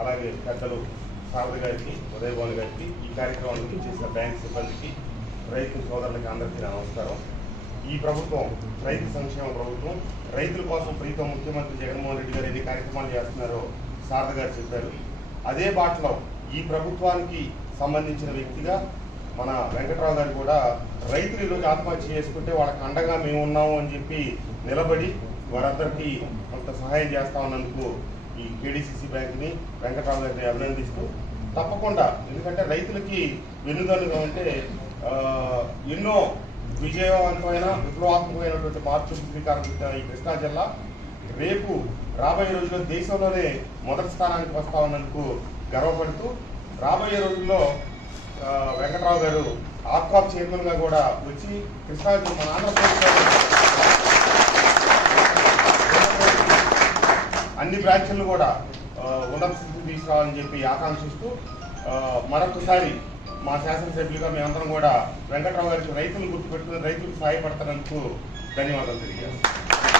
అలాగే పెద్దలు శారద గారికి, ఉదయభాను గారికి, ఈ కార్యక్రమానికి చేసిన బ్యాంక్ సిబ్బందికి, రైతు సోదరులకి అందరికీ నమస్కారం. ఈ ప్రభుత్వం రైతు సంక్షేమ ప్రభుత్వం. రైతుల కోసం ప్రీతం ముఖ్యమంత్రి జగన్మోహన్ రెడ్డి గారు ఎన్ని కార్యక్రమాలు చేస్తున్నారో శారద గారు చెప్పారు. అదే బాటలో ఈ ప్రభుత్వానికి సంబంధించిన వ్యక్తిగా మన వెంకట్రావు గారు కూడా రైతులు ఈరోజు ఆత్మహత్య చేసుకుంటే వాళ్ళకి అండగా మేము ఉన్నాము అని చెప్పి నిలబడి వారందరికీ కొంత సహాయం చేస్తా ఉన్నందుకు ఈ కేడీసీసీ బ్యాంక్ని, వెంకట్రావు గారిని అభినందిస్తూ, తప్పకుండా ఎందుకంటే రైతులకి వెన్నుదన్నుగా అంటే ఎన్నో విజయవంతమైన విప్లవాత్మకమైనటువంటి మార్పులు శ్రీకారం చుట్టిన ఈ కృష్ణా జిల్లా రేపు రాబోయే రోజుల్లో దేశంలోనే మొదటి స్థానానికి వస్తా ఉన్నందుకు గర్వపడుతూ, రాబోయే రోజుల్లో వెంకట్రావు గారు ఆప్కాప్ చైర్మన్గా కూడా వచ్చి కృష్ణా మన ఆంధ్రప్రదేశ్లో అన్ని బ్రాంచ్లను కూడా ఉన్నత స్థితికి తీసుకురావాలని చెప్పి ఆకాంక్షిస్తూ, మరొకసారి మా శాసనసభ్యులుగా మేమందరం కూడా వెంకట్రావు గారికి రైతులు గుర్తుపెట్టుకుని రైతులకు సహాయపడతానందుకు ధన్యవాదాలు తెలియజేస్తాం.